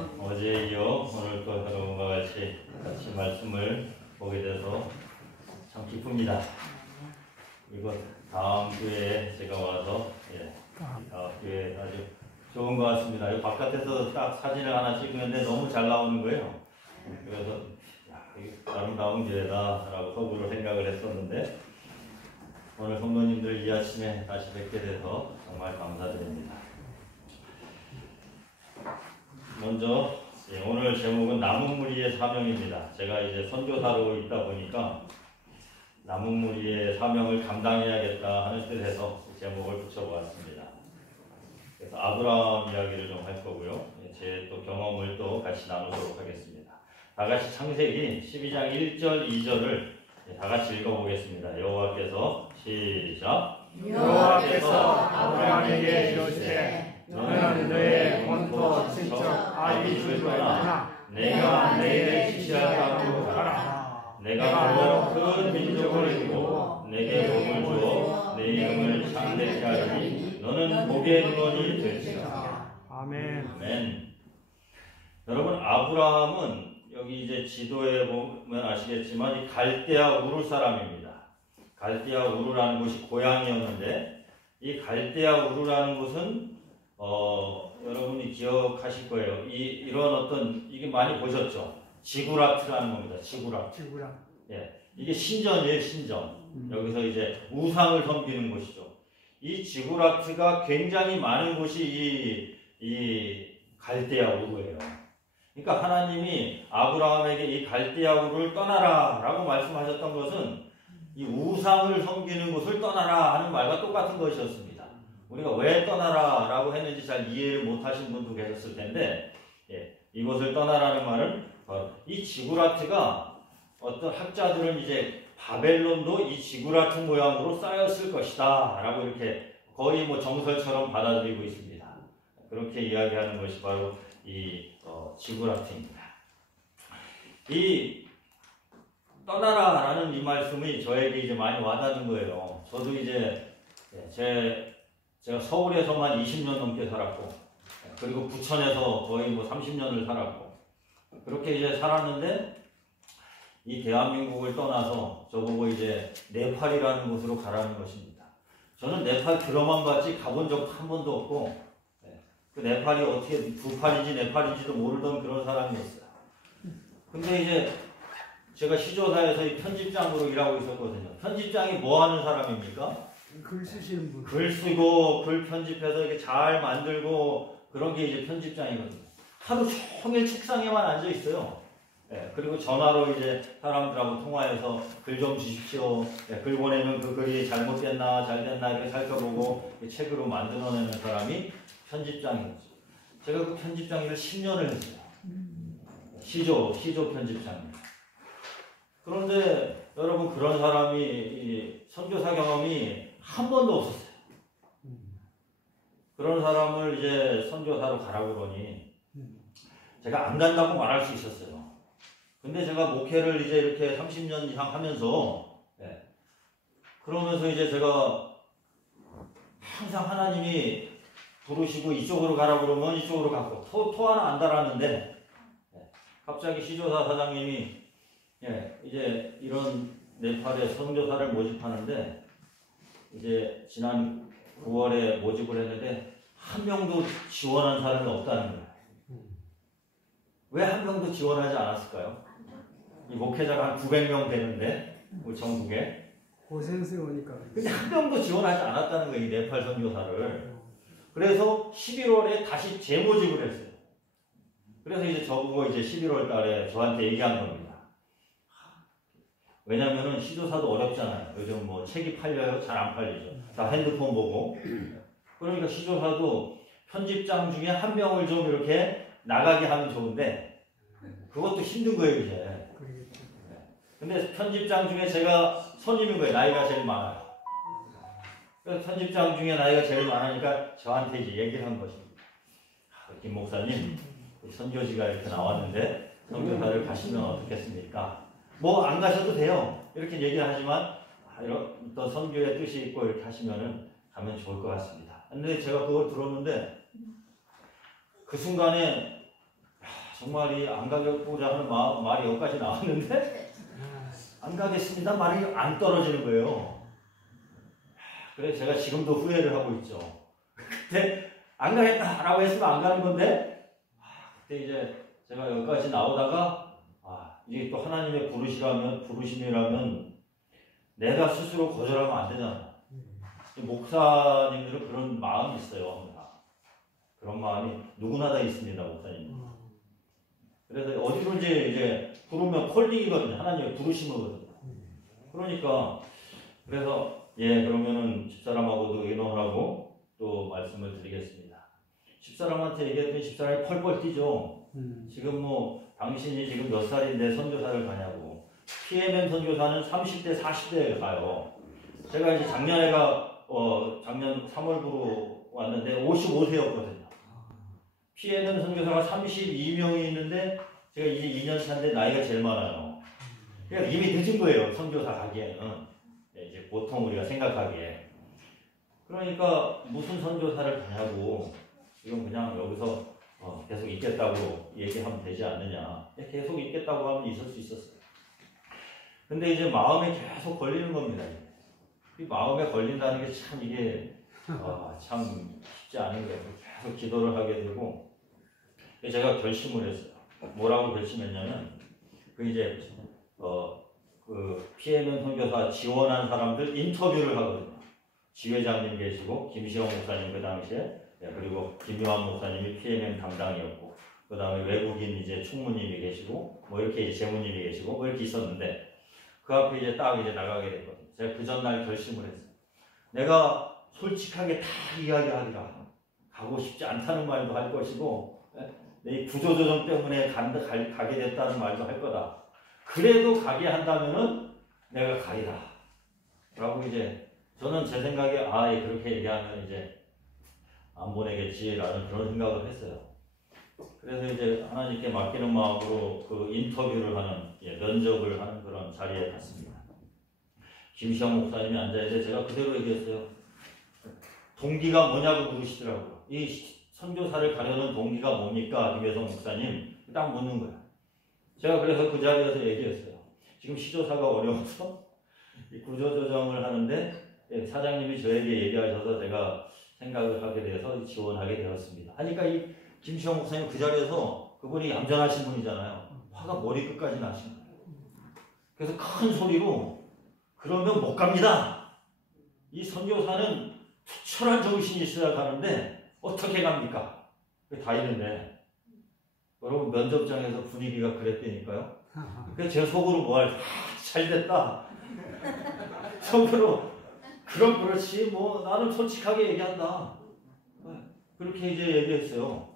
어제에 이어 오늘 또 여러분과 같이 말씀을 보게 돼서 참 기쁩니다. 이거 다음 주에 제가 와서 다음 주에 아주 좋은 것 같습니다. 이 바깥에서 딱 사진을 하나 찍는데 너무 잘 나오는 거예요. 그래서 아름다운 교회다라고 속으로 생각을 했었는데 오늘 성도님들 이 아침에 다시 뵙게 돼서 정말 감사드립니다. 먼저 오늘 제목은 남은 무리의 사명입니다. 제가 이제 선교사로 있다 보니까 남은 무리의 사명을 감당해야겠다 하는 뜻에서 제목을 붙여보았습니다. 그래서 아브라함 이야기를 좀 할 거고요. 제 또 경험을 또 같이 나누도록 하겠습니다. 다 같이 창세기 12장 1절 2절을 다 같이 읽어보겠습니다. 여호와께서 시작. 여호와께서 아브라함에게 이르시되 너는 너의 본토 친척 아비집을 떠나 내가 너에게 지시할 땅으로 가라. 내가 너로 큰 민족을 이루고 내게 복을 주어 내 이름을 창대케 하리니 너는 복의 근원이 될지라. 아멘. 아멘. 여러분, 아브라함은 여기 이제 지도에 보면 아시겠지만 이 갈대아 우르 사람입니다. 갈대아 우르라는 곳이 고향이었는데 이 갈대아 우르라는 곳은 여러분이 기억하실 거예요. 이런 어떤 이게 많이 보셨죠? 지구라트라는 겁니다. 지구라트. 예, 이게 신전이에요. 신전. 여기서 이제 우상을 섬기는 곳이죠. 이 지구라트가 굉장히 많은 곳이 이 갈대아 우르예요. 그러니까 하나님이 아브라함에게 이 갈대아 우르를 떠나라 라고 말씀하셨던 것은 이 우상을 섬기는 곳을 떠나라 하는 말과 똑같은 것이었습니다. 우리가 왜 떠나라 라고 했는지 잘 이해를 못하신 분도 계셨을 텐데 이곳을 떠나라는 말은 이 지구라트가 어떤 학자들은 이제 바벨론도 이 지구라트 모양으로 쌓였을 것이다 라고 이렇게 거의 뭐 정설처럼 받아들이고 있습니다. 그렇게 이야기하는 것이 바로 이 지구라트입니다. 이 떠나라라는 이 말씀이 저에게 이제 많이 와닿는 거예요. 저도 이제 제가 서울에서만 20년 넘게 살았고, 그리고 부천에서 거의 뭐 30년을 살았고, 그렇게 이제 살았는데 이 대한민국을 떠나서 저보고 이제 네팔이라는 곳으로 가라는 것입니다. 저는 네팔 들어만 봤지 가본 적도 한 번도 없고, 그 네팔이 어떻게 두 팔인지 네 팔인지도 모르던 그런 사람이었어요. 근데 이제 제가 시조사에서 이 편집장으로 일하고 있었거든요. 편집장이 뭐 하는 사람입니까? 글 쓰시는 분. 글 쓰고 글 편집해서 이렇게 잘 만들고 그런 게 이제 편집장이거든요. 하루 종일 책상에만 앉아 있어요. 그리고 전화로 이제 사람들하고 통화해서 글 좀 주십시오. 글 보내면 그 글이 잘못됐나 잘 됐나 이렇게 살펴보고 책으로 만들어내는 사람이 편집장이었죠. 제가 그 편집장 일을 10년을 했어요. 시조 편집장입니다. 그런데 여러분, 그런 사람이 이 선교사 경험이 한 번도 없었어요. 그런 사람을 이제 선교사로 가라고 그러니 제가 안 간다고 말할 수 있었어요. 근데 제가 목회를 이제 이렇게 30년 이상 하면서 그러면서 이제 제가 항상 하나님이 부르시고 이쪽으로 가라고 그러면 이쪽으로 가고 토 하나 안 달았는데 갑자기 시조사 사장님이 이제 이런 네팔에 선교사를 모집하는데 이제 지난 9월에 모집을 했는데 한 명도 지원한 사람이 없다는 거예요. 왜 한 명도 지원하지 않았을까요? 이 목회자가 한 900명 되는데 우리 전국에 고생스러우니까. 근데 한 명도 지원하지 않았다는 거예요. 이 네팔 선교사를. 그래서 11월에 다시 재모집을 했어요. 그래서 이제 저보고 이제 11월 달에 저한테 얘기한 겁니다. 왜냐면은 시조사도 어렵잖아요. 요즘 뭐 책이 팔려요? 잘 안 팔리죠. 다 핸드폰 보고. 그러니까 시조사도 편집장 중에 한 명을 좀 이렇게 나가게 하면 좋은데 그것도 힘든 거예요, 이제. 근데 편집장 중에 제가 손님인 거예요. 나이가 제일 많아요. 그래서 편집장 중에 나이가 제일 많으니까 저한테 이제 얘기를 한 것입니다. 김 목사님, 선교지가 이렇게 나왔는데 선교사를 가시면 어떻겠습니까? 뭐 안 가셔도 돼요. 이렇게 얘기를 하지만 이런 또 선교의 뜻이 있고 이렇게 하시면은 가면 좋을 것 같습니다. 근데 제가 그걸 들었는데 그 순간에 정말이 안 가겠고자 하는 말이 여기까지 나왔는데 안 가겠습니다 말이 안 떨어지는 거예요. 그래서 제가 지금도 후회를 하고 있죠. 그때 안 가겠다라고 했으면 안 가는 건데 그때 이제 제가 여기까지 나오다가 이게 또 하나님의 부르심이라면 내가 스스로 거절하면 안 되잖아. 목사님들은 그런 마음이 있어요. 그런 마음이 누구나 다 있습니다, 목사님. 그래서 어디든지 이제 부르면 콜링이거든요. 하나님의 부르심이거든요. 그러니까 그래서 그러면은 집사람하고도 의논을 하고 또 말씀을 드리겠습니다. 집사람한테 얘기했더니 집사람이 펄펄 뛰죠. 지금 뭐 당신이 지금 몇 살인데 선교사를 가냐고. PMM 선교사는 30대, 40대에 가요. 제가 이제 작년 3월부로 왔는데 55세였거든요. PMM 선교사가 32명이 있는데 제가 이제 2년 차인데 나이가 제일 많아요. 그러니까 이미 늦은 거예요. 선교사 가기에는. 이제 보통 우리가 생각하기에. 그러니까 무슨 선교사를 가냐고. 지금 그냥 여기서 계속 있겠다고 얘기하면 되지 않느냐. 계속 있겠다고 하면 있을 수 있었어요. 근데 이제 마음에 계속 걸리는 겁니다. 이 마음에 걸린다는 게 참 이게 참 쉽지 않은 거예요. 계속 기도를 하게 되고 제가 결심을 했어요. 뭐라고 결심했냐면 이제 그 PMM 선교사 지원한 사람들 인터뷰를 하거든요. 지회장님 계시고 김시영 목사님 그 당시에 그리고 김요한 목사님이 PMM 담당이었고 그 다음에 외국인 이제 총무님이 계시고 뭐 이렇게 재무님이 계시고 뭐 이렇게 있었는데 그 앞에 이제 딱 이제 나가게 됐거든요. 제가 그 전날 결심을 했어요. 내가 솔직하게 다 이야기하리라. 가고 싶지 않다는 말도 할 것이고 내 구조조정 때문에 가게 됐다는 말도 할 거다. 그래도 가게 한다면은 내가 가리라. 라고 이제 저는 제 생각에 그렇게 얘기하면 이제 안 보내겠지라는 그런 생각을 했어요. 그래서 이제 하나님께 맡기는 마음으로 그 인터뷰를 하는 면접을 하는 그런 자리에 갔습니다. 김시영 목사님이 앉아있는데 제가 그대로 얘기했어요. 동기가 뭐냐고 물으시더라고요. 이 선교사를 가려는 동기가 뭡니까? 김혜성 목사님. 딱 묻는 거예요. 제가 그래서 그 자리에서 얘기했어요. 지금 시조사가 어려워서 이 구조조정을 하는데 사장님이 저에게 얘기하셔서 제가 생각을 하게 돼서 지원하게 되었습니다. 하니까 이 김시영 목사님 그 자리에서 그분이 얌전하신 분이잖아요. 화가 머리끝까지 나신 거예요. 그래서 큰 소리로 그러면 못 갑니다. 이 선교사는 투철한 정신이 있어야 가는데 어떻게 갑니까? 다 있는데 여러분 면접장에서 분위기가 그랬다니까요. 그래서 제 속으로 잘 됐다. 속으로 그럼 그렇지 뭐 나는 솔직하게 얘기한다. 그렇게 이제 얘기했어요.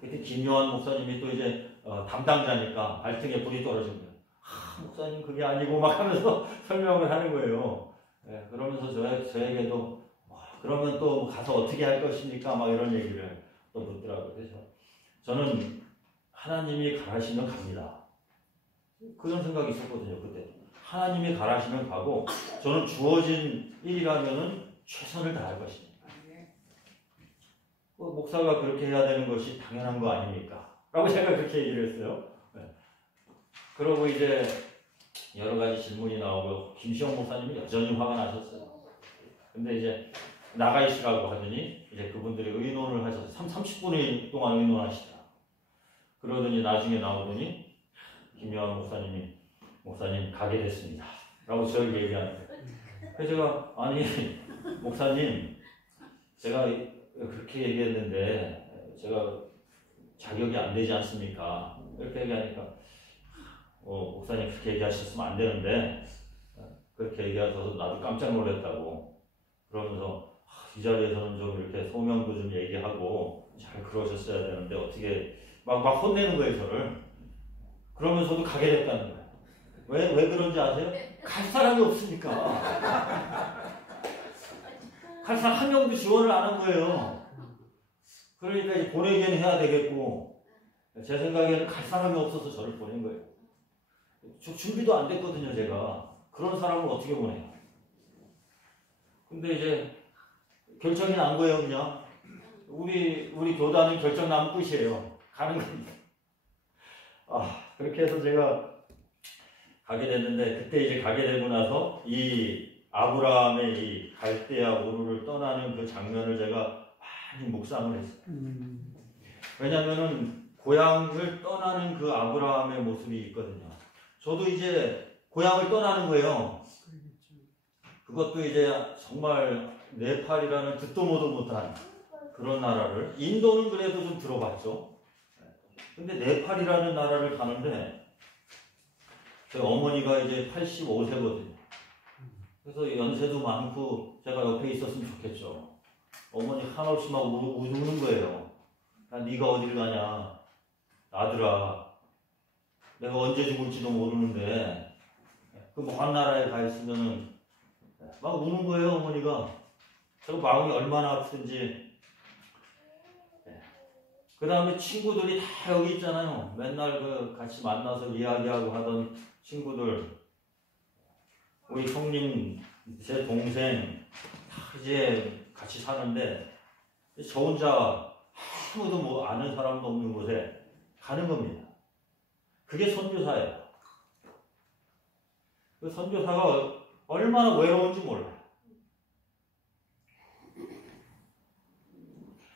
그때 김요한 목사님이 또 이제 담당자니까 발등에 불이 떨어진 거예요. 목사님 그게 아니고 막 하면서 설명을 하는 거예요. 그러면서 저에게도 그러면 또 가서 어떻게 할 것입니까? 막 이런 얘기를 또 묻더라고요. 그래서 저는 하나님이 가라시면 갑니다. 그런 생각이 있었거든요. 그때 하나님이 가라시면 가고 저는 주어진 일이라면은 최선을 다할 것입니다. 목사가 그렇게 해야 되는 것이 당연한 거 아닙니까? 라고 제가 그렇게 얘기를 했어요. 그러고 이제 여러 가지 질문이 나오고 김시영 목사님이 여전히 화가 나셨어요. 근데 이제 나가 있으라고 하더니 이제 그분들이 의논을 하셔서 30분 동안 의논하시더라. 그러더니 나중에 나오더니 김요한 목사님 가게 됐습니다. 라고 저에게 얘기하는 거예요. 그래서 제가 목사님 제가 그렇게 얘기했는데 제가 자격이 안 되지 않습니까? 이렇게 얘기하니까 목사님 그렇게 얘기하셨으면 안 되는데 그렇게 얘기하셔서 나도 깜짝 놀랐다고 그러면서 이 자리에서는 좀 이렇게 소명도 좀 얘기하고 잘 그러셨어야 되는데 어떻게 막 혼내는 거예요 저를. 그러면서도 가게 됐다는 거예요. 왜 그런지 아세요? 갈 사람이 없으니까. 갈 사람 한 명도 지원을 안 한 거예요. 그러니까 이제 보내기는 해야 되겠고 제 생각에는 갈 사람이 없어서 저를 보낸 거예요. 준비도 안 됐거든요 제가. 그런 사람을 어떻게 보내요? 근데 이제 결정이 난 거예요 그냥. 우리 교단은 결정 나면 끝이에요. 가는 겁니다. 그렇게 해서 제가 가게 됐는데, 그때 이제 가게 되고 나서 이 아브라함의 이 갈대아 우르를 떠나는 그 장면을 제가 많이 묵상을 했어요. 왜냐면은 고향을 떠나는 그 아브라함의 모습이 있거든요. 저도 이제 고향을 떠나는 거예요. 그것도 이제 정말 네팔이라는 듣도 보도 못한 그런 나라를, 인도는 그래도 좀 들어봤죠. 근데 네팔이라는 나라를 가는데, 제 어머니가 이제 85세거든요. 그래서 연세도 많고 제가 옆에 있었으면 좋겠죠. 어머니 한없이 막 우는 거예요. 야, 네가 어딜 가냐, 아들아. 내가 언제 죽을지도 모르는데 그 먼 나라에 가 있으면은 막 우는 거예요, 어머니가. 제가 마음이 얼마나 아프든지. 그 다음에 친구들이 다 여기 있잖아요. 맨날 그 같이 만나서 이야기하고 하던 친구들, 우리 형님, 제 동생 다 이제 같이 사는데, 저 혼자 아무도 뭐 아는 사람도 없는 곳에 가는 겁니다. 그게 선교사예요. 그 선교사가 얼마나 외로운지 몰라요.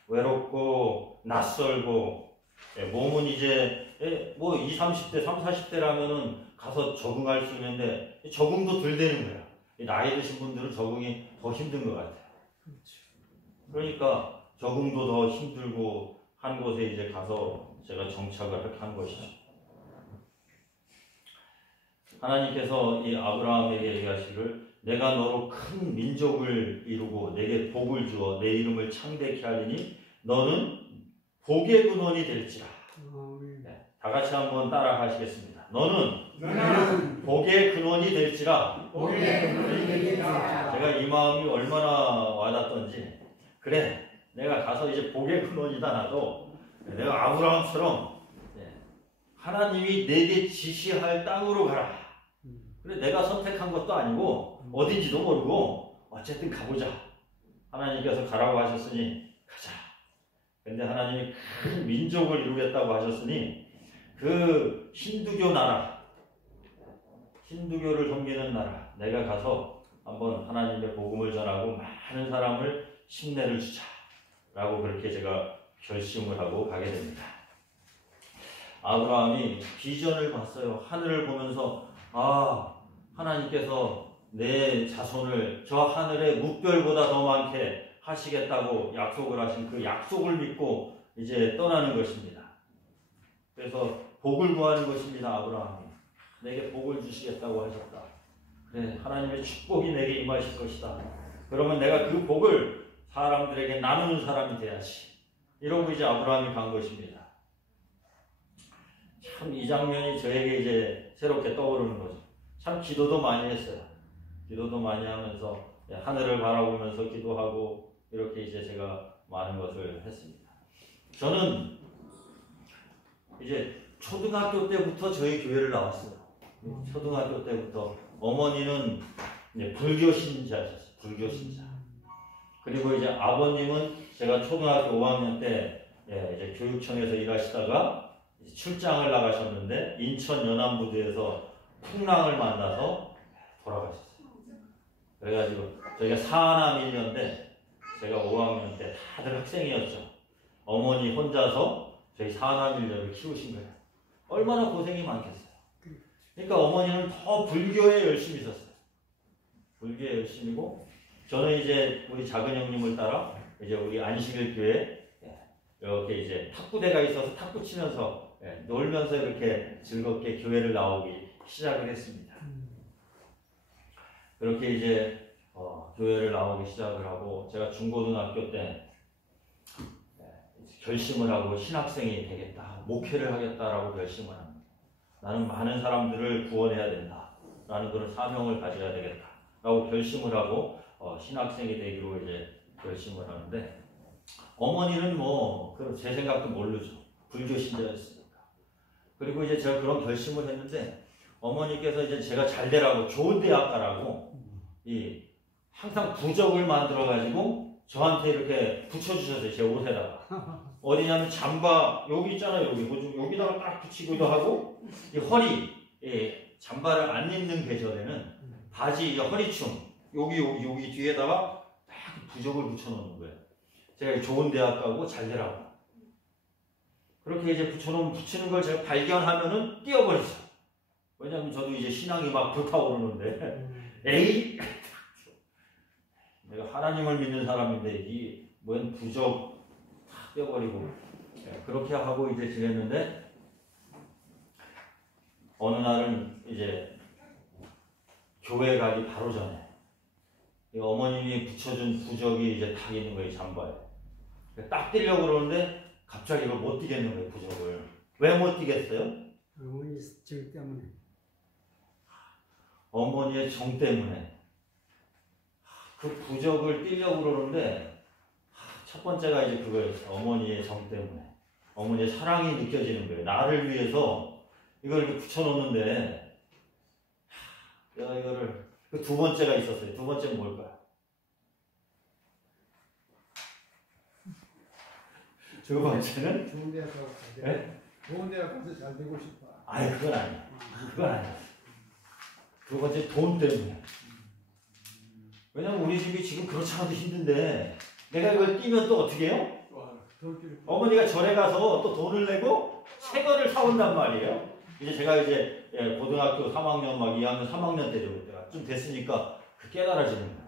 외롭고 낯설고, 몸은 이제 뭐 20, 30대, 30, 40대라면은 가서 적응할 수 있는데 적응도 덜 되는 거야. 나이 드신 분들은 적응이 더 힘든 것 같아요. 그러니까 적응도 더 힘들고 한 곳에 이제 가서 제가 정착을 한 것이죠. 하나님께서 이 아브라함에게 얘기하시기를, 내가 너로 큰 민족을 이루고 내게 복을 주어 내 이름을 창대케 하리니 너는 복의 근원이 될지라. 다 같이 한번 따라 하시겠습니다. 너는 복의 근원이 될지라. 제가 이 마음이 얼마나 와닿던지, 그래, 내가 가서 이제 복의 근원이다. 나도 내가 아브라함처럼 하나님이 내게 지시할 땅으로 가라. 그래, 내가 선택한 것도 아니고 어딘지도 모르고 어쨌든 가보자. 하나님께서 가라고 하셨으니 가자. 근데 하나님이 큰 민족을 이루겠다고 하셨으니 그 힌두교 나라, 힌두교를 섬기는 나라, 내가 가서 한번 하나님의 복음을 전하고 많은 사람을 심내를 주자 라고 그렇게 제가 결심을 하고 가게 됩니다. 아브라함이 비전을 봤어요. 하늘을 보면서, 하나님께서 내 자손을 저 하늘의 뭇별보다 더 많게 하시겠다고 약속을 하신 그 약속을 믿고 이제 떠나는 것입니다. 그래서 복을 구하는 것입니다. 아브라함이 내게 복을 주시겠다고 하셨다. 그래, 하나님의 축복이 내게 임하실 것이다. 그러면 내가 그 복을 사람들에게 나누는 사람이 돼야지. 이러고 이제 아브라함이 간 것입니다. 참 이 장면이 저에게 이제 새롭게 떠오르는 거죠. 참 기도도 많이 했어요. 기도도 많이 하면서 하늘을 바라보면서 기도하고 이렇게 이제 제가 많은 것을 했습니다. 저는 이제 초등학교 때부터 저희 교회를 나왔어요. 초등학교 때부터. 어머니는 이제 불교 신자셨어요. 불교 신자. 그리고 이제 아버님은 제가 초등학교 5학년 때 이제 교육청에서 일하시다가 출장을 나가셨는데 인천 연안부두에서 풍랑을 만나서 돌아가셨어요. 그래가지고 저희가 사남일녀인데 제가 5학년 때 다들 학생이었죠. 어머니 혼자서 저희 사남일녀를 키우신 거예요. 얼마나 고생이 많겠어요. 그러니까 어머니는 더 불교에 열심히 있었어요. 불교에 열심히고, 저는 이제 우리 작은 형님을 따라 이제 우리 안식일 교회 이렇게 이제 탁구대가 있어서 탁구 치면서 놀면서 이렇게 즐겁게 교회를 나오기 시작을 했습니다. 그렇게 이제 교회를 나오기 시작을 하고, 제가 중고등학교 때 결심을 하고 신학생이 되겠다, 목회를 하겠다라고 결심을 합니다. 나는 많은 사람들을 구원해야 된다라는 그런 사명을 가져야 되겠다라고 결심을 하고 신학생이 되기로 이제 결심을 하는데, 어머니는 뭐 제 생각도 모르죠. 불교 신자였으니까. 그리고 이제 제가 그런 결심을 했는데, 어머니께서 이제 제가 잘 되라고, 좋은 대학 가라고 항상 부적을 만들어 가지고 저한테 이렇게 붙여주셨어요. 제 옷에다가. 어디냐면 잠바, 여기 있잖아요. 여기다 여기다가 딱 붙이기도 하고 이 허리 잠바를 안 입는 계절에는 바지 허리춤 여기 뒤에다가 딱 부적을 붙여놓는 거예요. 제가 좋은 대학 가고 잘 되라고. 그렇게 이제 붙이는 걸 제가 발견하면은 띄워버리죠. 왜냐면 저도 이제 신앙이 막 불타오르는데 에이 내가 하나님을 믿는 사람인데 이 뭔 부적 다 떼어버리고 그렇게 하고 이제 지냈는데 어느 날은 이제 교회 가기 바로 전에 어머님이 붙여준 부적이 이제 딱 있는 거예요. 잠바에 딱 띄려고 그러는데 갑자기 이걸 못 띄겠는 거예요. 부적을 왜 못 띄겠어요? 어머니 정 때문에. 어머니의 정 때문에 그 부적을 띄려고 그러는데 첫 번째가 이제 그거였어요. 어머니의 정 때문에 어머니의 사랑이 느껴지는 거예요. 나를 위해서 이걸 이렇게 붙여놓는데 내가 이거를 그 두 번째가 있었어요. 두 번째는 뭘까요? 두 번째는 좋은 대학 가서 잘 네? 좋은 대학 가서 잘 되고 싶다. 아니 그건 아니에요. 그건 아니에요. 두 번째 돈 때문에. 왜냐면 우리 집이 지금 그렇지 않아도 힘든데 내가 이걸 띄면 또 어떻게 해요? 어머니가 절에 가서 또 돈을 내고 새 거를 사온단 말이에요. 이제 제가 이제 고등학교 3학년 막 2학년 3학년 때죠. 그때가 좀 됐으니까 그 깨달아지는 거예요.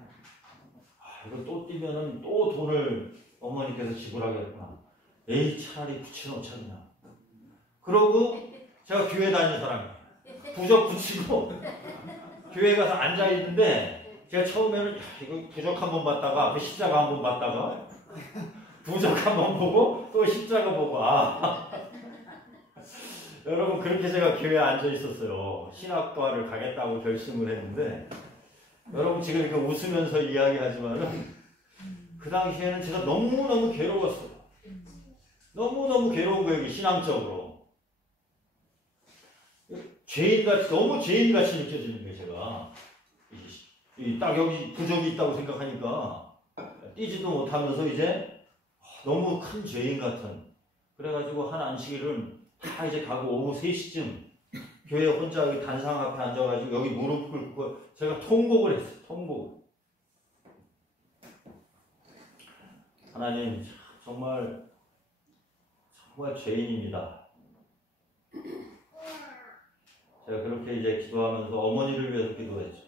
이걸 또 띄면은 또 돈을 어머니께서 지불하겠구나. 에이 차라리 붙여놓자 그냥. 그러고 제가 교회 다니는 사람이에요. 부적 붙이고 교회 가서 앉아있는데 제가 처음에는 이거 부적 한번 봤다가 앞에 십자가 한번 봤다가 부적 한번 보고 또 십자가 보고 여러분 그렇게 제가 교회에 앉아있었어요. 신학과를 가겠다고 결심을 했는데 여러분 지금 이렇게 웃으면서 이야기하지만은 그 당시에는 제가 너무너무 괴로웠어요. 너무너무 괴로운 거예요. 신앙적으로. 죄인같이 너무 죄인같이 느껴지는 거예요. 제가 딱 여기 부적이 있다고 생각하니까 띄지도 못하면서 이제 너무 큰 죄인 같은. 그래가지고 한 안식일은 다 이제 가고 오후 3시쯤 교회 혼자 여기 단상 앞에 앉아가지고 여기 무릎 꿇고 제가 통곡을 했어요. 통곡. 하나님 정말 죄인입니다. 제가 그렇게 이제 기도하면서 어머니를 위해서 기도했죠.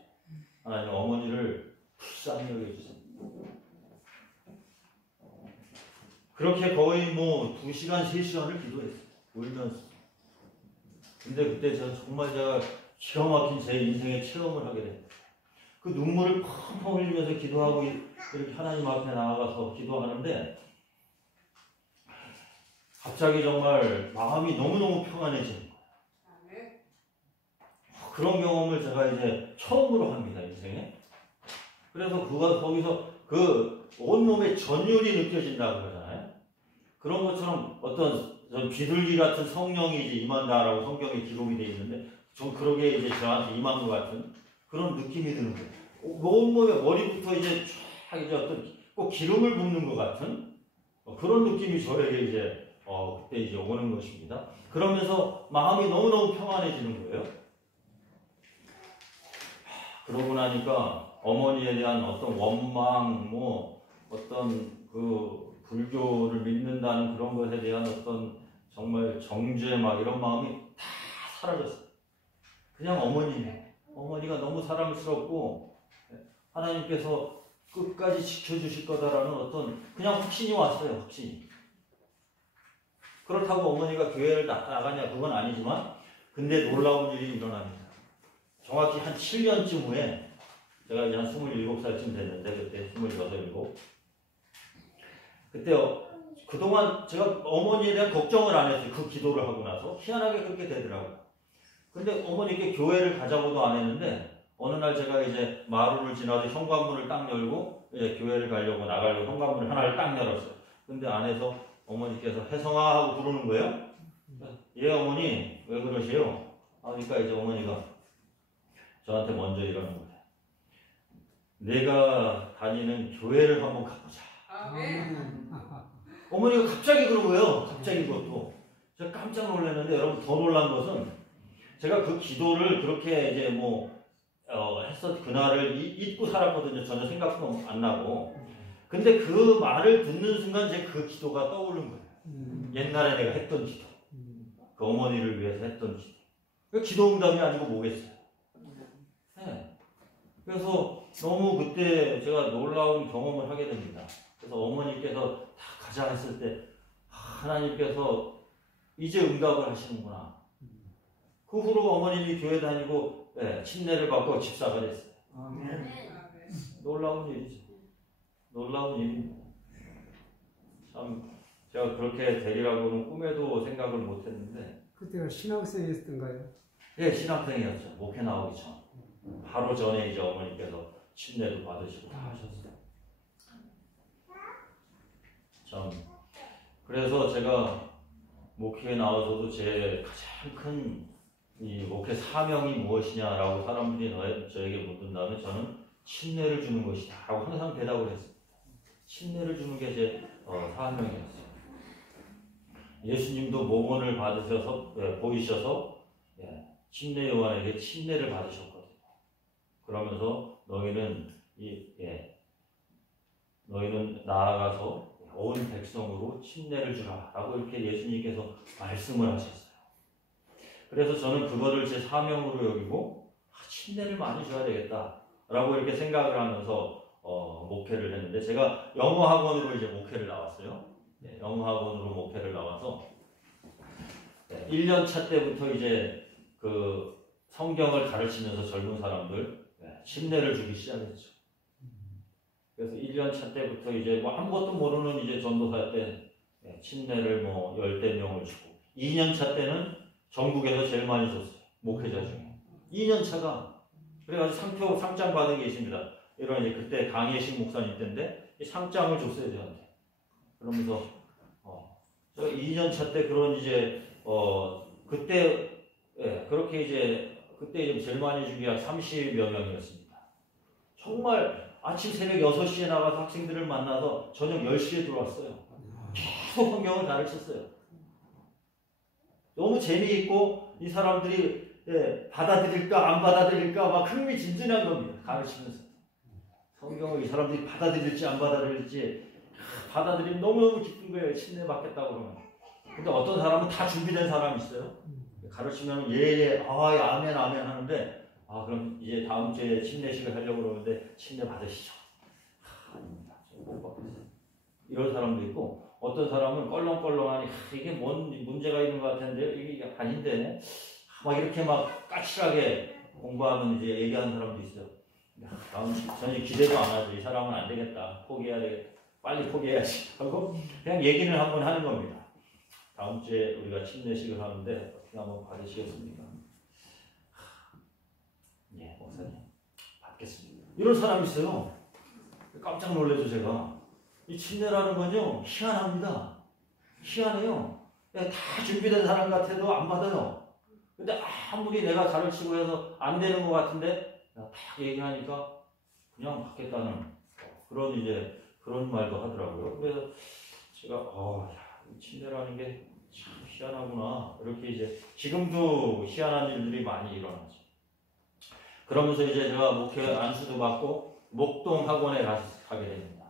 하나님 어머니를 불쌍히 여겨주세요. 그렇게 거의 뭐 2시간, 3시간을 기도했어요. 울면서. 근데 그때 저는 정말 제가 기가 막힌 제 인생의 체험을 하게 됐어요. 그 눈물을 펑펑 흘리면서 기도하고 이렇게 하나님 앞에 나아가서 기도하는데 갑자기 정말 마음이 너무너무 평안해지는 거예요. 그런 경험을 제가 이제 처음으로 합니다, 인생에. 그래서 거기서 그 온몸에 전율이 느껴진다고 그러잖아요. 그런 것처럼 어떤 비둘기 같은 성령이 이제 임한다라고 성경에 기록이 되어 있는데, 전 그러게 이제 저한테 임한 것 같은 그런 느낌이 드는 거예요. 온몸에 머리부터 이제 쫙 이제 어떤 꼭 기름을 붓는 것 같은 그런 느낌이 저에게 이제 그때 이제 오는 것입니다. 그러면서 마음이 너무너무 평안해지는 거예요. 그러고 나니까 어머니에 대한 어떤 원망, 어떤 그 불교를 믿는다는 그런 것에 대한 어떤 정말 정죄 막 이런 마음이 다 사라졌어요. 그냥 어머니가 너무 사랑스럽고 하나님께서 끝까지 지켜주실 거다라는 어떤 그냥 확신이 왔어요. 확신이. 그렇다고 어머니가 교회를 나가냐 그건 아니지만 근데 놀라운 일이 일어납니다. 정확히 한 7년쯤 후에 제가 이제 한 27살쯤 됐는데 그때 26, 7 그때 그동안 제가 어머니에 대한 걱정을 안 했어요. 그 기도를 하고 나서 희한하게 그렇게 되더라고요. 근데 어머니께 교회를 가자고도 안 했는데 어느 날 제가 이제 마루를 지나서 현관문을 딱 열고 이제 교회를 가려고 나가려고 현관문을 하나를 딱 열었어요. 근데 안에서 어머니께서 혜성아 하고 부르는 거예요. 예 어머니 왜 그러세요? 그러니까 이제 어머니가 저한테 먼저 이러는 거예요. 내가 다니는 교회를 한번 가보자. 아멘. 어머니가 갑자기 그런 거예요. 갑자기 그것도. 제가 깜짝 놀랐는데 여러분 더 놀란 것은 제가 그 기도를 그렇게 이제 했었 그날을 잊고 살았거든요. 전혀 생각도 안 나고. 근데 그 말을 듣는 순간 제 그 기도가 떠오른 거예요. 옛날에 내가 했던 기도. 그 어머니를 위해서 했던 기도. 그러니까 기도 응답이 아니고 뭐겠어요. 네. 그래서 너무 그때 제가 놀라운 경험을 하게 됩니다. 그래서 어머니께서 다 가자 했을 때 하나님께서 이제 응답을 하시는구나. 그 후로 어머님이 교회 다니고 침례를 받고 집사가 됐어요. 아멘. 놀라운 일이죠. 놀라운 일입니다. 참 제가 그렇게 되리라고는 꿈에도 생각을 못했는데 그때가 신학생이었던가요? 예, 신학생이었죠. 목회 나오기 전. 바로 전에 이제 어머니께서 침례도 받으시고 다 하셨어요. 참 그래서 제가 목회에 나와서도 제 가장 큰 이 목회 사명이 무엇이냐라고 사람들이 저에게 묻는다면 저는 침례를 주는 것이다 라고 항상 대답을 했습니다. 침례를 주는 게 제 사명이었어요. 예수님도 모본을 받으셔서 보이셔서 침례 요한에게 침례를 받으셨거든요. 그러면서 너희는 나아가서 온 백성으로 침례를 주라 라고 이렇게 예수님께서 말씀을 하셨어요. 그래서 저는 그거를 제 사명으로 여기고 침례를 많이 줘야 되겠다 라고 이렇게 생각을 하면서 목회를 했는데 제가 영어 학원으로 이제 목회를 나왔어요. 영어 학원으로 목회를 나와서 1년 차 때부터 이제 그 성경을 가르치면서 젊은 사람들 침례를 주기 시작했죠. 그래서 1년 차 때부터 이제 아무것도 모르는 이제 전도사 때 침례를 10대 명을 주고 2년 차 때는 전국에서 제일 많이 줬어요. 목회자 중에. 2년 차가 그래가지고 상장 받은 게 있습니다. 이런 이제 그때 강예식 목사님 때인데 상장을 줬어요 저한테. 그러면서 저 2년 차 때 그런 이제 그때 그렇게 이제 그때 제일 많이 준 게 한 30여 명이었습니다. 정말 아침 새벽 6시에 나가서 학생들을 만나서 저녁 10시에 들어왔어요. 계속 성경을 가르쳤어요. 너무 재미있고 이 사람들이 받아들일까 안 받아들일까 막 흥미진진한 겁니다. 가르치면서 성경을 이 사람들이 받아들일지 안 받아들일지 받아들이면 너무너무 기쁜 거예요. 침례 받겠다고 그러면. 근데 어떤 사람은 다 준비된 사람이 있어요. 가르치면 아멘 아멘 하는데 그럼 이제 다음 주에 침례식을 하려고 그러는데 침례 받으시죠. 아닙니다. 못 받겠어요. 이런 사람도 있고 어떤 사람은 껄렁껄렁하니 이게 뭔 문제가 있는 것 같은데 이게 아닌데 막 이렇게 막 까칠하게 공부하면 이제 얘기하는 사람도 있어요. 다음 주 전혀 기대도 안 하죠. 이 사람은 안 되겠다. 포기해야 되겠다. 빨리 포기해야지 하고 그냥 얘기를 한번 하는 겁니다. 다음 주에 우리가 침례식을 하는데 어떻게 한번 받으시겠습니까? 예, 목사님 받겠습니다. 이런 사람이 있어요. 깜짝 놀라죠 제가. 이 침례라는 건요 희한합니다. 희한해요. 다 준비된 사람 같아도 안 받아요. 근데 아무리 내가 가르치고 해서 안 되는 것 같은데 딱 얘기하니까 그냥 받겠다는 그런 이제 그런 말도 하더라고요. 그래서 제가 침례라는 게 참 희한하구나 이렇게 이제 지금도 희한한 일들이 많이 일어나죠. 그러면서 이제 제가 목회 안수도 받고 목동 학원에 가게 됩니다.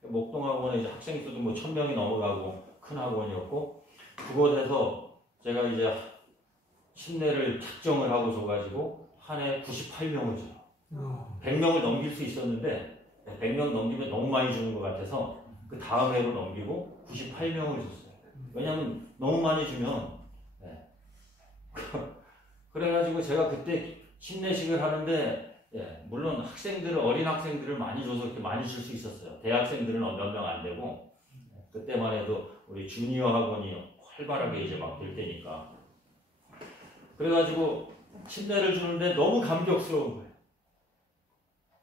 목동 학원에 이제 학생 수도 1000명이 넘어가고 큰 학원이었고 그곳에서 제가 이제 침례를 작정을 하고 줘가지고 한 해 98명을 줘요. 100명을 넘길 수 있었는데 100명 넘기면 너무 많이 주는 것 같아서 그 다음 해로 넘기고 98명을 줬어요. 왜냐하면 너무 많이 주면 그래가지고 제가 그때 침례식을 하는데 물론 어린 학생들을 많이 줘서 그렇게 많이 줄 수 있었어요. 대학생들은 몇 명 안 되고 그때만 해도 우리 주니어 학원이 활발하게 이제 막 될 때니까 그래가지고 침례를 주는데 너무 감격스러운 거예요.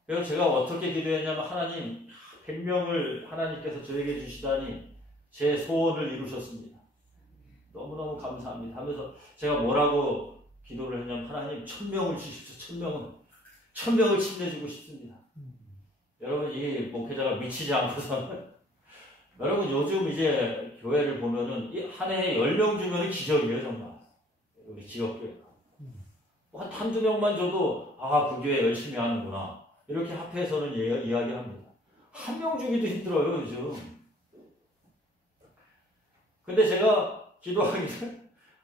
그래서 제가 어떻게 기도했냐면 하나님 100명을 하나님께서 저에게 주시다니 제 소원을 이루셨습니다. 너무너무 감사합니다 하면서 제가 뭐라고 기도를 했냐면 하나님 1000명을 주십시오. 1000명을 침례 주고 싶습니다. 여러분 이 목회자가 미치지 않고서는 여러분 요즘 이제 교회를 보면은 한 해에 10명 주면 기적이에요, 정말. 우리 지역교회가. 한두 명만 줘도, 그 교회 열심히 하는구나. 이렇게 합해서는 이야기합니다. 한 명 주기도 힘들어요, 요즘. 근데 제가 기도하기 전에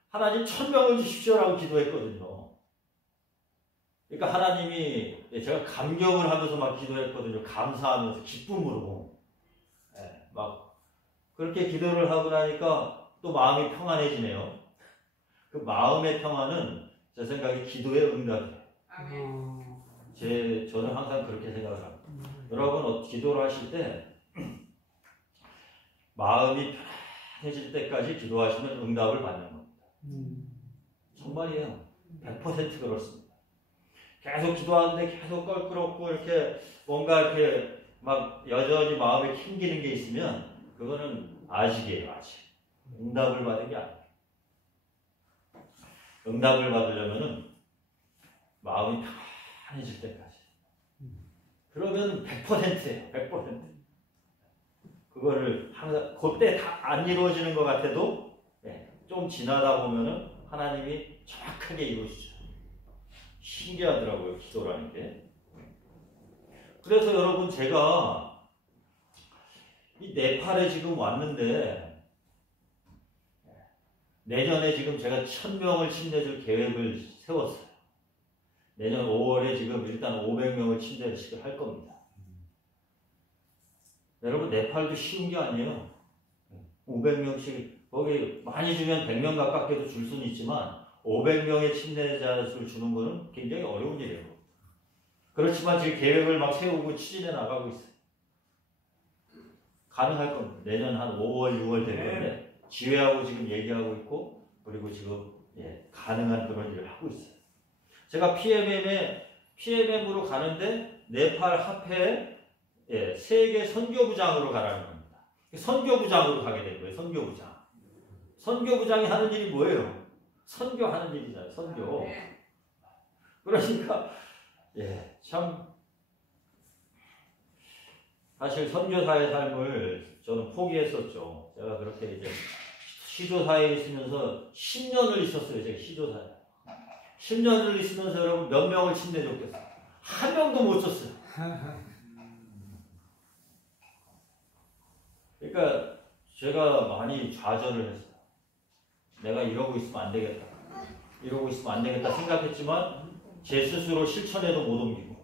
하나님 1000명을 주십시오라고 기도했거든요. 그러니까 하나님이, 제가 감격을 하면서 막 기도했거든요. 감사하면서, 기쁨으로. 막, 그렇게 기도를 하고 나니까 또 마음이 평안해지네요. 그 마음의 평안은 제 생각에 기도의 응답이에요. 저는 항상 그렇게 생각을 합니다. 여러분, 기도를 하실 때, 마음이 편해질 때까지 기도하시면 응답을 받는 겁니다. 정말이에요. 100% 그렇습니다. 계속 기도하는데 계속 껄끄럽고 이렇게 뭔가 이렇게 막 여전히 마음에 캥기는 게 있으면 그거는 아직이에요, 아직. 응답을 받은 게 아니에요. 응답을 받으려면은 마음이 편해질 때까지. 그러면 100%예요, 100%. 그거를 항상 그때 다 안 이루어지는 것 같아도 좀 지나다 보면은 하나님이 정확하게 이루어지죠. 신기하더라고요, 기도라는 게. 그래서 여러분, 제가 이 네팔에 지금 왔는데 내년에 지금 제가 1000명을 침례줄 계획을 세웠어요. 내년 5월에 지금 일단 500명을 침례를 할 겁니다. 여러분, 네팔도 쉬운 게 아니에요. 500명씩, 거기 많이 주면 100명 가깝게도 줄 수는 있지만 500명의 침례자를 주는 거는 굉장히 어려운 일이에요. 그렇지만 지금 계획을 막 세우고 추진해 나가고 있어요. 가능할 겁니다. 내년 한 5월, 6월 될 건데 지회하고 지금 얘기하고 있고, 그리고 지금 가능한 그런 일을 하고 있어요. 제가 PMM으로 가는데 네팔 합회에 세계 선교부장으로 가라는 겁니다. 선교부장으로 가게 된 거예요. 선교부장. 선교부장이 하는 일이 뭐예요? 선교하는 일이잖아요. 선교. 그러니까 참 사실 선교사의 삶을 저는 포기했었죠. 제가 그렇게 이제 시조사에 있으면서 10년을 있었어요. 제가 시조사에. 10년을 있으면서 여러분 몇 명을 침례줬겠어요? 한 명도 못 줬어요. 그러니까 제가 많이 좌절을 했어요. 내가 이러고 있으면 안 되겠다. 이러고 있으면 안 되겠다 생각했지만 제 스스로 실천해도 못 옮기고,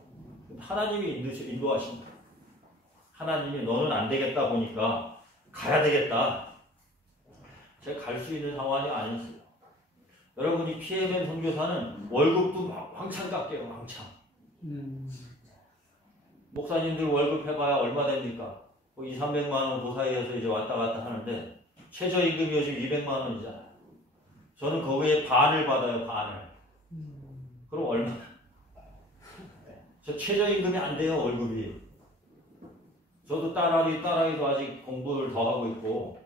하나님이 인도하신다. 하나님이 너는 안 되겠다 보니까 가야 되겠다. 제가 갈 수 있는 상황이 아니었어요. 여러분이 PMM 선교사는 월급도 왕창 깎여요. 왕창. 목사님들 월급 해봐야 얼마 됩니까? 200~300만 원 그 사이에서 이제 왔다 갔다 하는데 최저임금이 요즘 200만 원이잖아요. 저는 거기에 반을 받아요. 반을. 그럼 얼마? 저 최저임금이 안 돼요. 월급이. 저도 딸아이도 아직 공부를 더 하고 있고,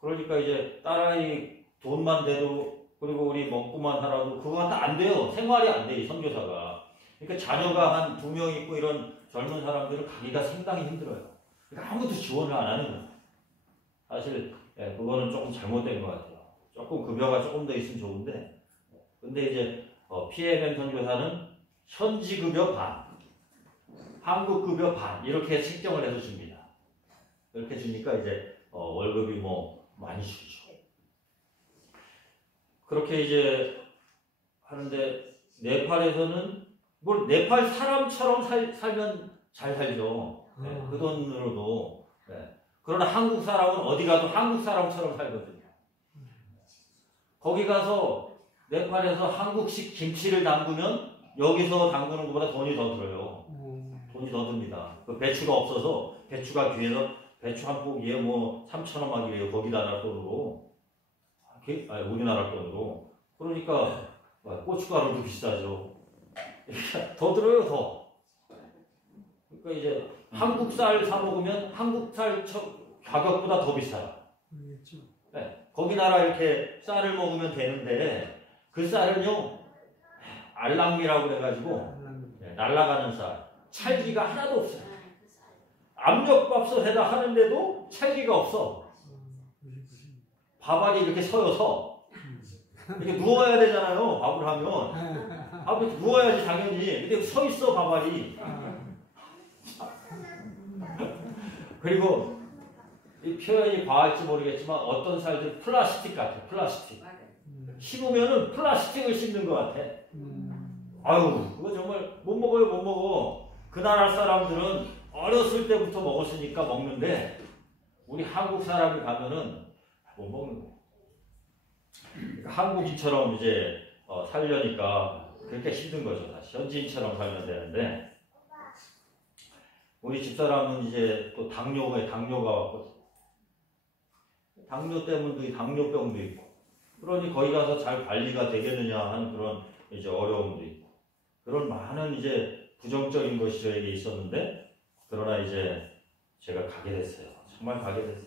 그러니까 이제 딸아이 돈만 돼도, 그리고 우리 먹고만 살아도 그거 다 안 돼요. 생활이 안 돼, 이 선교사가. 그러니까 자녀가 한 2명 있고 이런 젊은 사람들은 가기가 상당히 힘들어요. 그러니까 아무도 지원을 안 하는 거예요. 사실 그거는 조금 잘못된 것 같아요. 조금 급여가 조금 더 있으면 좋은데, 근데 이제 PMM 선교사는 현지 급여 반, 한국 급여 반 이렇게 책정을 해서 줍니다. 이렇게 주니까 이제 월급이 뭐 많이 주죠. 그렇게 이제 하는데 네팔에서는 뭘 네팔 사람처럼 살면 잘 살죠. 그 돈으로도. 그러나 한국 사람은 어디 가도 한국 사람처럼 살거든요. 거기 가서 네팔에서 한국식 김치를 담그면 여기서 담그는 것보다 돈이 더 들어요. 돈이 더 듭니다. 그 배추가 없어서 배추가 귀해서 배추 한 포기에 뭐 3,000원 막 이래요. 거기다가 돈으로. 우리나라 돈으로. 그러니까 고춧가루도 비싸죠. 더 들어요, 더. 그러니까 이제 한국 쌀 사 먹으면 한국 쌀 가격보다 더 비싸요. 거기 나라 이렇게 쌀을 먹으면 되는데 그 쌀은요 알랑미라고 그래가지고 날아가는 쌀, 찰기가 하나도 없어요. 압력밥솥에다 하는데도 찰기가 없어. 밥알이 이렇게 서여서 이렇게 누워야 되잖아요. 밥을 하면 밥을 누워야지 당연히. 근데 서 있어 밥알이. 그리고 이 표현이 과할지 모르겠지만 어떤 쌀들 플라스틱 같아. 플라스틱. 씹으면은 플라스틱을 씹는 것 같아. 아유, 그거 정말 못 먹어요, 못 먹어. 그 나라 사람들은 어렸을 때부터 먹었으니까 먹는데 우리 한국 사람이 가면은 못 먹는 거예요. 한국인처럼 이제 살려니까 그렇게 힘든 거죠. 다시 현지인처럼 살면 되는데 우리 집사람은 이제 또 당뇨가 왔거든. 당뇨 때문에 당뇨병도 있고 그러니 거기 가서 잘 관리가 되겠느냐 하는 그런 이제 어려움도 있고 그런 많은 이제 부정적인 것이 저에게 있었는데 그러나 이제 제가 가게 됐어요. 정말 가게 됐어요.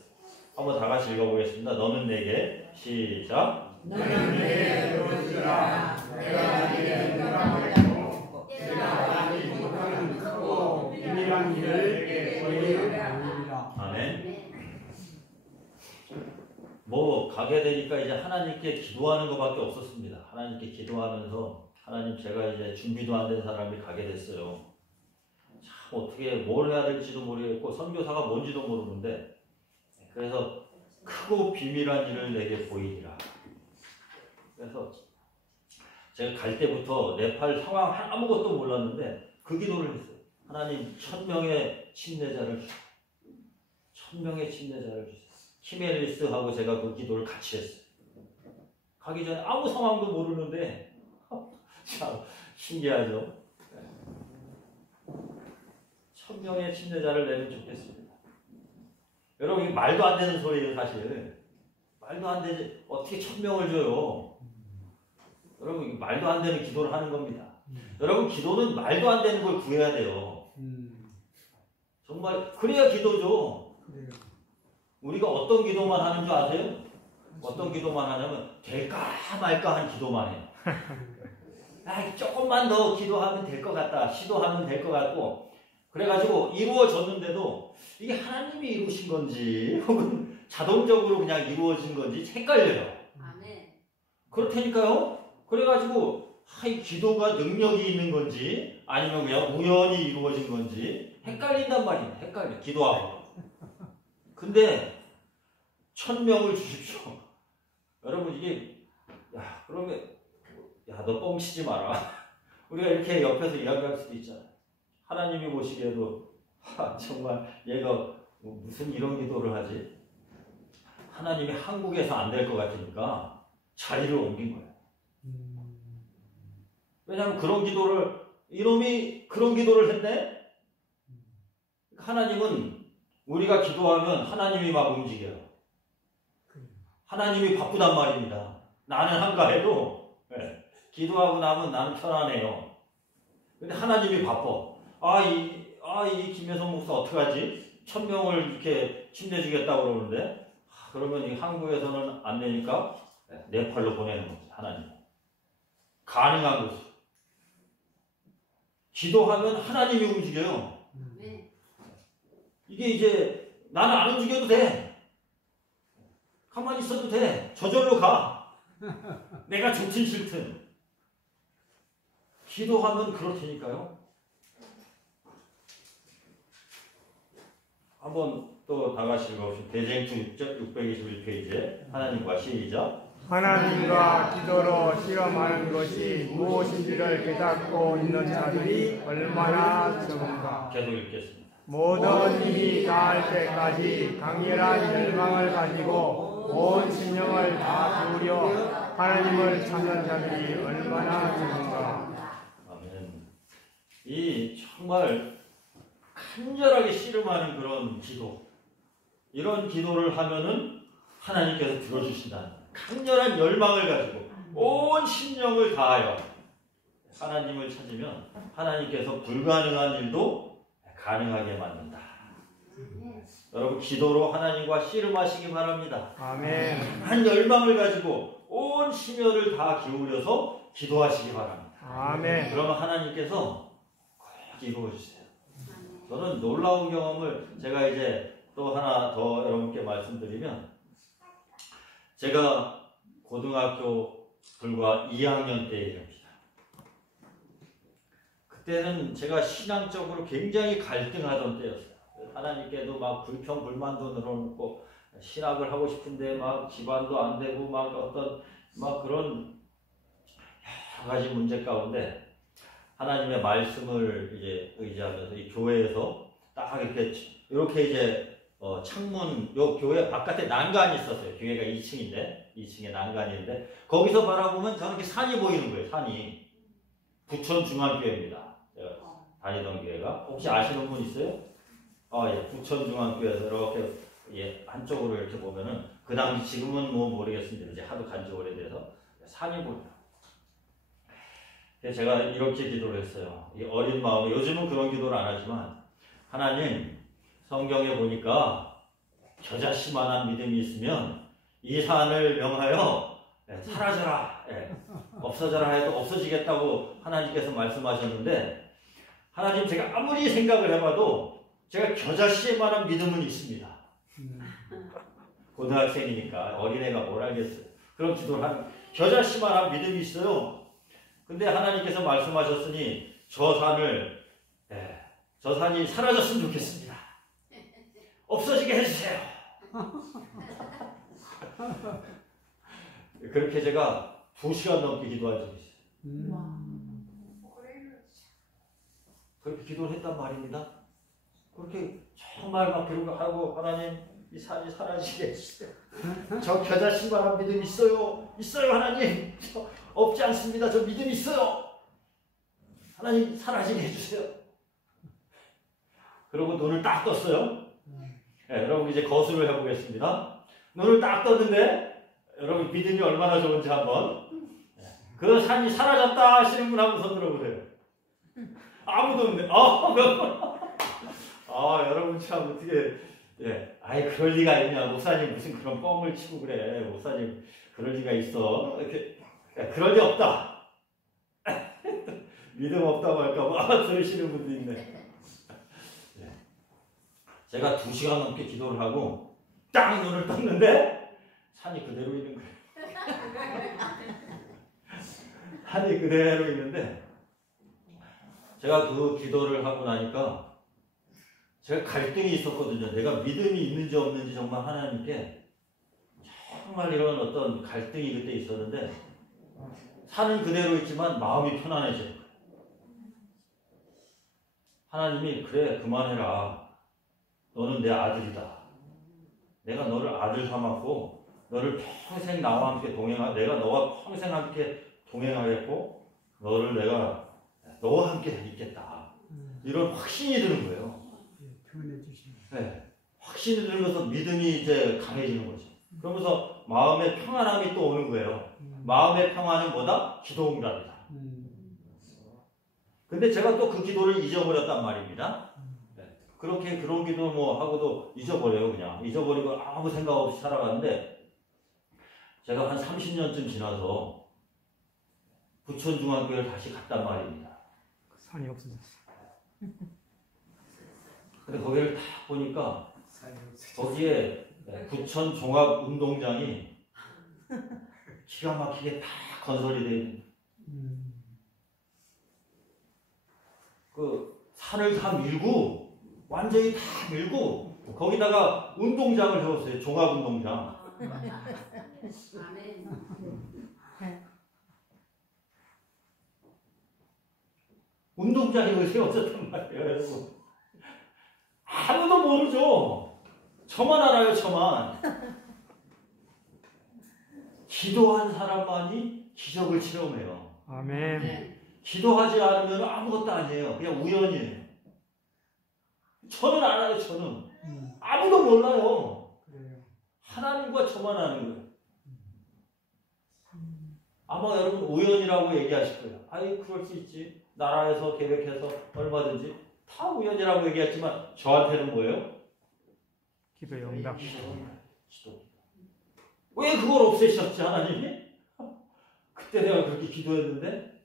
한번 다 같이 읽어보겠습니다. 너는 내게 시작. 너는 내게 이루어지라. 내가 네게 응답하려고 내가 많이 못하는 크고 비밀한 일을 내게 보이리라. 아멘. 뭐 가게 되니까 이제 하나님께 기도하는 것밖에 없었습니다. 하나님께 기도하면서 하나님 제가 이제 준비도 안 된 사람이 가게 됐어요. 참 어떻게 뭘 해야 될지도 모르겠고 선교사가 뭔지도 모르는데 그래서 크고 비밀한 일을 내게 보이리라. 그래서 제가 갈 때부터 네팔 상황 아무것도 몰랐는데 그 기도를 했어요. 하나님 1000명의 침례자를 주세요. 1000명의 침례자를 주세요. 히메리스하고 제가 그 기도를 같이 했어요. 가기 전에 아무 상황도 모르는데 참 신기하죠. 1000명의 침례자를 내면 좋겠습니다. 여러분 이게 말도 안 되는 소리예요. 사실 말도 안 되지 어떻게 1000명을 줘요. 여러분 이게 말도 안 되는 기도를 하는 겁니다. 여러분 기도는 말도 안 되는 걸 구해야 돼요. 정말 그래야 기도죠. 우리가 어떤 기도만 하는 줄 아세요? 어떤 기도만 하냐면 될까 말까 한 기도만 해요. 아, 조금만 더 기도하면 될 것 같다. 시도하면 될 것 같고 그래가지고 이루어졌는데도 이게 하나님이 이루신 건지 혹은 자동적으로 그냥 이루어진 건지 헷갈려요. 아멘. 그렇다니까요. 그래가지고 이 기도가 능력이 있는 건지 아니면 그냥 우연히 이루어진 건지 헷갈린단 말이에요. 헷갈려. 기도하고. 근데 1000명을 주십시오. 여러분 이게 그러면 너 뻥치지 마라. 우리가 이렇게 옆에서 이야기할 수도 있잖아요. 하나님이 보시기에도 정말 얘가 무슨 이런 기도를 하지? 하나님이 한국에서 안 될 것 같으니까 자리를 옮긴 거예요. 왜냐하면 그런 기도를 이놈이 그런 기도를 했네? 하나님은 우리가 기도하면 하나님이 막 움직여요. 하나님이 바쁘단 말입니다. 나는 한가해도 기도하고 나면 나는 편안해요. 근데 하나님이 바빠. 이 김혜성 목사 어떡하지? 1000명을 이렇게 침례주겠다고 그러는데 그러면 이 한국에서는 안 되니까 네팔로 보내는 거지. 하나님. 가능한 것이. 기도하면 하나님이 움직여요. 이게 이제 나는 안 움직여도 돼. 가만히 있어도 돼. 저절로 가. 내가 좋든 싫든. 기도하면 그렇다니까요. 한번 또 다 같이 읽어봅시다. 대쟁투 621페이지에 하나님과 시작. 하나님과 기도로 실험하는 것이 무엇인지를 깨닫고 있는 자들이 얼마나 적은가. 계속 읽겠습니다. 모든 일이 다할 때까지 강렬한 열망을 가지고 온 신령을 다 기울여 하나님을 찾는 자들이 얼마나 적은가. 아멘. 이 정말 간절하게 씨름하는 그런 기도, 이런 기도를 하면은 하나님께서 들어주신다는 강렬한 열망을 가지고 온 신령을 다하여 하나님을 찾으면 하나님께서 불가능한 일도 가능하게 만든다. 여러분 기도로 하나님과 씨름하시기 바랍니다. 아멘. 한 열망을 가지고 온 심혈을 다 기울여서 기도하시기 바랍니다. 아멘. 그러면 하나님께서 꼭 이루어주세요. 저는 놀라운 경험을 제가 이제 또 하나 더 여러분께 말씀드리면, 제가 고등학교 불과 2학년 때입니다. 그때는 제가 신앙적으로 굉장히 갈등하던 때였어요. 하나님께도 막 불평 불만도 늘어놓고 신학을 하고 싶은데 막 집안도 안 되고 막 어떤 막 그런 여러 가지 문제 가운데 하나님의 말씀을 이제 의지하면서 이 교회에서 딱 이렇게 이제 창문, 요 교회 바깥에 난간이 있었어요. 교회가 2층인데 2층에 난간인데 거기서 바라보면 저렇게 산이 보이는 거예요. 산이. 부천중앙교회입니다. 제가 다니던 교회가. 혹시 아시는 분 있어요? 예, 부천중앙교회에서 이렇게 예, 한쪽으로 이렇게 보면은 그 당시 지금은 뭐 모르겠습니다. 이제 하도 간지 오래돼서 산이 보여요. 제가 이렇게 기도를 했어요. 이 어린 마음에, 요즘은 그런 기도를 안 하지만, 하나님, 성경에 보니까 겨자씨만한 믿음이 있으면 이 산을 명하여 사라져라, 없어져라 해도 없어지겠다고 하나님께서 말씀하셨는데, 하나님, 제가 아무리 생각을 해봐도 제가 겨자씨만한 믿음은 있습니다. 고등학생이니까 어린애가 뭘 알겠어요. 그런 기도를 하는, 겨자씨만한 믿음이 있어요. 근데 하나님께서 말씀하셨으니 저 산이 사라졌으면 좋겠습니다. 없어지게 해주세요. 그렇게 제가 2시간 넘게 기도한 적이 있어요. 그렇게 기도를 했단 말입니다. 그렇게 정말 막 그런 거 하고, 하나님, 이 산이 사라지게 해주세요. 저 겨자씨만한 믿음 있어요. 있어요, 하나님. 저 없지 않습니다. 저 믿음 있어요. 하나님, 사라지게 해주세요. 그러고 눈을 딱 떴어요. 여러분 이제 거수를 해보겠습니다. 눈을 딱 떴는데 여러분 믿음이 얼마나 좋은지 한번. 그 산이 사라졌다 하시는 분 한번 손 들어보세요. 아무도 없네. 여러분 참 어떻게, 그럴 리가 있냐. 목사님 무슨 그런 뻥을 치고 그래. 목사님 그럴 리가 있어. 이렇게, 그럴 리 없다. 믿음 없다고 할까봐 들으시는 분도 있네. 제가 2시간 넘게 기도를 하고 딱 눈을 떴는데 산이 그대로 있는 거예요. 산이 그대로 있는데, 제가 그 기도를 하고 나니까 제가 갈등이 있었거든요. 내가 믿음이 있는지 없는지 정말 하나님께 정말 이런 어떤 갈등이 그때 있었는데, 산은 그대로 있지만 마음이 편안해져요. 하나님이 그래 그만해라. 너는 내 아들이다. 내가 너를 아들 삼았고 너를 평생 나와 함께 내가 너와 평생 함께 동행하겠고 너를 너와 함께 있겠다. 이런 확신이 드는 거예요. 표현해 주시면. 확신이 들면서 믿음이 이제 강해지는 거죠. 그러면서 마음의 평안함이 또 오는 거예요. 마음의 평안은 뭐다? 기도 응답이다. 근데 제가 또 그 기도를 잊어버렸단 말입니다. 그렇게 그런 기도 하고도 잊어버려요. 그냥 잊어버리고 아무 생각 없이 살아가는데, 제가 한 30년쯤 지나서 부천중앙교회를 다시 갔단 말입니다. 산이 없어졌어. 근데 거기를 딱 보니까 거기에 부천 종합운동장이 기가 막히게 다 건설이 되어 있는, 그 산을 다 밀고 완전히 다 밀고 거기다가 운동장을 세웠어요. 종합운동장. 아멘. 운동장에 세웠었단 말이에요. 여러분. 아무도 모르죠. 저만 알아요. 저만. 기도한 사람만이 기적을 체험해요. 아멘. 기도하지 않으면 아무것도 아니에요. 그냥 우연이에요. 저는 알아요. 저는. 아무도 몰라요. 그래요. 하나님과 저만 아는 거예요. 아마 여러분 우연이라고 얘기하실 거예요. 아이 그럴 수 있지. 나라에서 계획해서 얼마든지 다 우연이라고 얘기했지만 저한테는 뭐예요? 기도의 응답. 기도. 왜 그걸 없애셨지 하나님이? 그때 내가 그렇게 기도했는데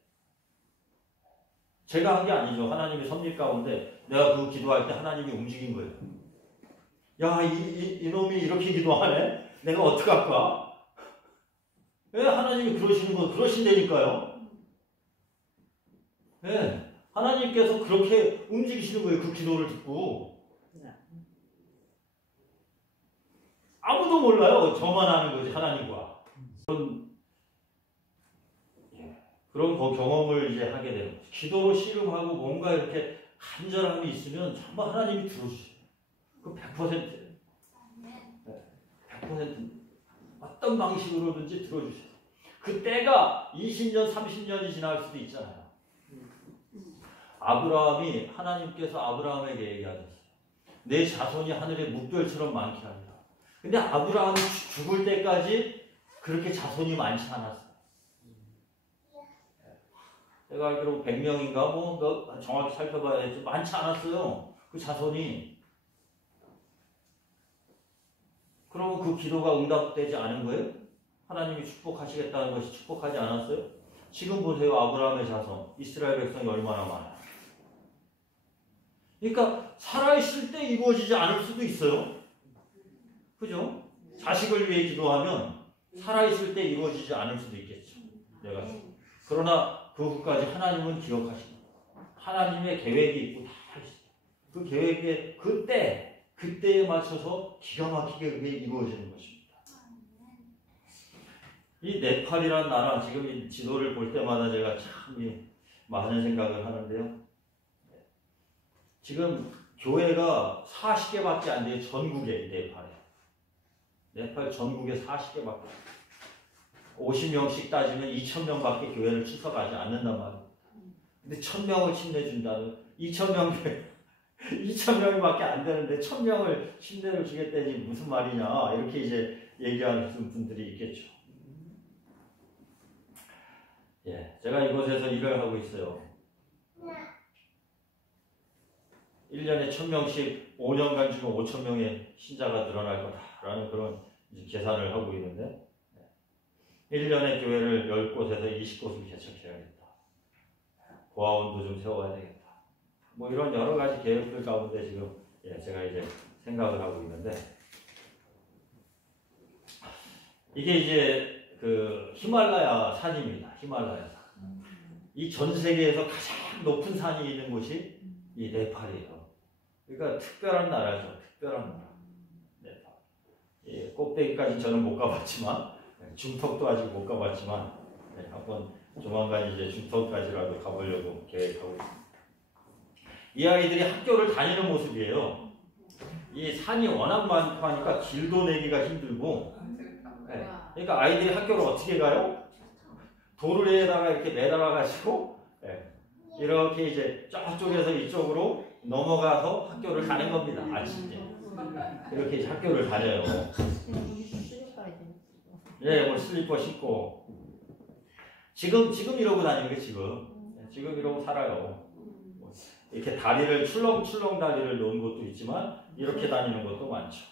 제가 한 게 아니죠. 하나님의 섭리 가운데 내가 그 기도할 때 하나님이 움직인 거예요. 야, 이놈이 이렇게 기도하네? 내가 어떡할까? 왜 하나님이 그러신다니까요? 네, 하나님께서 그렇게 움직이시는 거예요. 그 기도를 듣고. 아무도 몰라요. 저만 아는 거지, 하나님과. 그런 경험을 이제 하게 되는 거죠. 기도로 씨름하고 뭔가 이렇게 간절함이 있으면 정말 하나님이 들어주세요. 그 100%예요. 100% 어떤 방식으로든지 들어주세요. 그 때가 20년, 30년이 지날 수도 있잖아요. 아브라함이 하나님께서 아브라함에게 얘기하셨어요. 내 자손이 하늘의 묵별처럼 많게 하리라. 근데 아브라함이 죽을 때까지 그렇게 자손이 많지 않았어요. 제가 알기로 100명인가 뭐 정확히 살펴봐야지 많지 않았어요. 그 자손이. 그러면 그 기도가 응답되지 않은 거예요? 하나님이 축복하시겠다는 것이 축복하지 않았어요? 지금 보세요. 아브라함의 자손 이스라엘 백성이 얼마나 많아요. 그러니까 살아있을 때 이루어지지 않을 수도 있어요. 그죠? 자식을 위해 기도하면 살아있을 때 이루어지지 않을 수도 있겠죠. 내가. 그러나 그 후까지 하나님은 기억하십니다. 하나님의 계획이 있고 다 있어요. 그 계획에 그때에 맞춰서 기가 막히게 그게 이루어지는 것입니다. 이 네팔이라는 나라, 지금 이 지도를 볼 때마다 제가 참 많은 생각을 하는데요. 지금 교회가 40개밖에 안 돼요. 전국에, 네팔에. 네팔 전국에 40개밖에. 50명씩 따지면 2,000명밖에 교회를 출석하지 않는단 말이에요. 근데 1,000명을 침례준다는 2,000명밖에 안 되는데 1,000명을 침례를 주겠다니 무슨 말이냐 이렇게 이제 얘기하는 분들이 있겠죠. 예, 제가 이곳에서 일을 하고 있어요. 1년에 1,000명씩 5년간 주면 5,000명의 신자가 늘어날 거다라는 그런 이제 계산을 하고 있는데 1년에 교회를 10곳에서 20곳을 개척해야겠다. 고아원도 좀 세워야 되겠다. 뭐 이런 여러 가지 계획들 가운데 지금 제가 이제 생각을 하고 있는데 이게 이제 그 히말라야 산입니다. 히말라야 산. 이 전 세계에서 가장 높은 산이 있는 곳이 이 네팔이에요. 그러니까 특별한 나라죠. 특별한 나라. 네팔. 예, 꼭대기까지 저는 못 가봤지만 중턱도 아직 못 가봤지만 한번 조만간 이제 중턱까지라도 가보려고 계획하고 있습니다. 이 아이들이 학교를 다니는 모습이에요. 이 산이 워낙 많고 하니까 길도 내기가 힘들고 그러니까 아이들이 학교를 어떻게 가요? 도로에다가 이렇게 매달아가지고 이렇게 이제 저쪽에서 이쪽으로 넘어가서 학교를 가는 겁니다. 아침에 이렇게 이제 학교를 다녀요. 예, 뭐 슬리퍼 신고 지금 이러고 다니는 게 지금 이러고 살아요. 이렇게 다리를 출렁출렁 다리를 놓은 것도 있지만 이렇게 다니는 것도 많죠.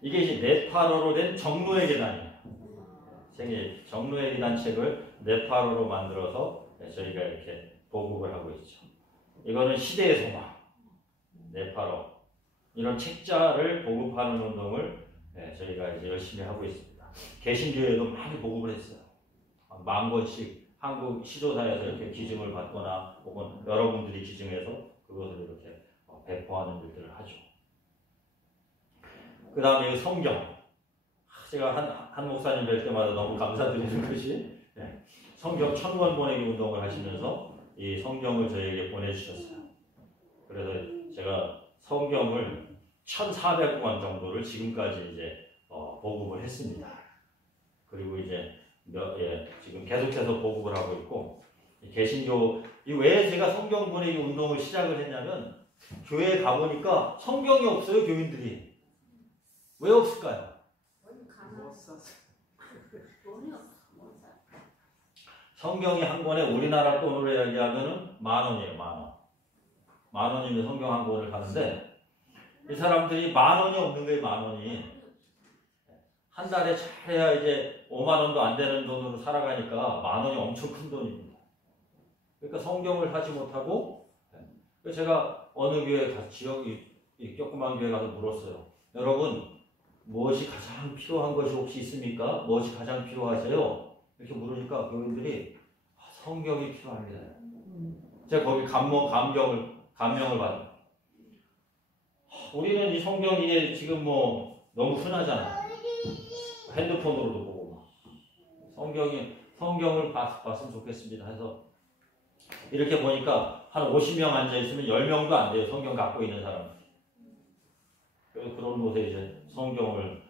이게 이제 네팔어로 된 정로의 계단이에요. 세계 정로의 계단 책을 네팔어로 만들어서 저희가 이렇게 보급을 하고 있죠. 이거는 시대의 소망, 네팔어 이런 책자를 보급하는 운동을 저희가 이제 열심히 하고 있습니다. 개신교회도 많이 보급을 했어요. 10,000권씩 한국 시조사에서 이렇게 기증을 받거나 혹은 여러분들이 기증해서 그것을 이렇게 배포하는 일들을 하죠. 그 다음에 성경. 제가 한 목사님 뵐 때마다 너무 감사드리는 것이 성경 1,000권 보내기 운동을 하시면서 이 성경을 저에게 보내주셨어요. 그래서 제가 성경을 1,400권 정도를 지금까지 이제 보급을 했습니다. 그리고 이제 지금 계속해서 보급을 하고 있고 개신교 왜 제가 성경 보내기 운동을 시작을 했냐면 교회에 가보니까 성경이 없어요. 교인들이 왜 없을까요? 성경이 한 권에 우리나라 돈으로 얘기하면 10,000원이에요. 10,000원. 10,000원이면 성경 한 권을 사는데 이 사람들이 10,000원이 없는 거예요. 10,000원이. 한 달에 잘해야 이제 50,000원도 안 되는 돈으로 살아가니까 10,000원이 엄청 큰 돈입니다. 그러니까 성경을 사지 못하고 제가 어느 교회 지역 이 조그만 교회 가서 물었어요. 여러분 무엇이 가장 필요한 것이 혹시 있습니까? 무엇이 가장 필요하세요? 이렇게 물으니까 교인들이 성경이 필요합니다. 제가 거기 감명을 받아요. 우리는 이 성경이 지금 뭐 너무 흔하잖아. 핸드폰으로도 보고 성경을 봤으면 좋겠습니다. 해서 이렇게 보니까 한 50명 앉아 있으면 10명도 안 돼요. 성경 갖고 있는 사람. 그런 곳에 이제 성경을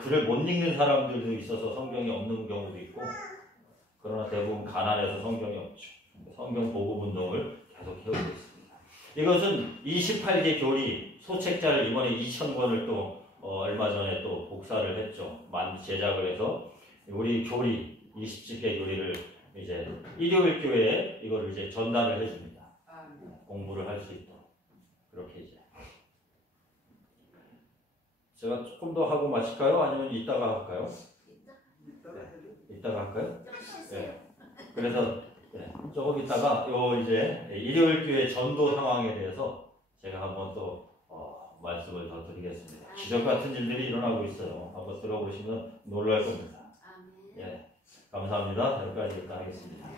글을 못 읽는 사람들도 있어서 성경이 없는 경우도 있고, 그러나 대부분 가난해서 성경이 없죠. 성경 보급 운동을 계속 해오고 있습니다. 이것은 28개 교리 소책자를 이번에 2,000권을 또 얼마 전에 또 복사를 했죠. 제작을 해서 우리 교리 20개 교리를 이제 일요일 교회에 이걸 이제 전달을 해줍니다. 공부를 할 수 있도록. 그렇게 이제. 제가 조금 더 하고 마실까요? 아니면 이따가 할까요? 네. 이따가 할까요? 네. 그래서 조금 이따가 이제 일요일 교회 전도 상황에 대해서 제가 한번 또 말씀을 더 드리겠습니다. 기적 같은 일들이 일어나고 있어요. 한번 들어보시면 놀랄 겁니다. 예, 감사합니다. 여기까지 일단 하겠습니다.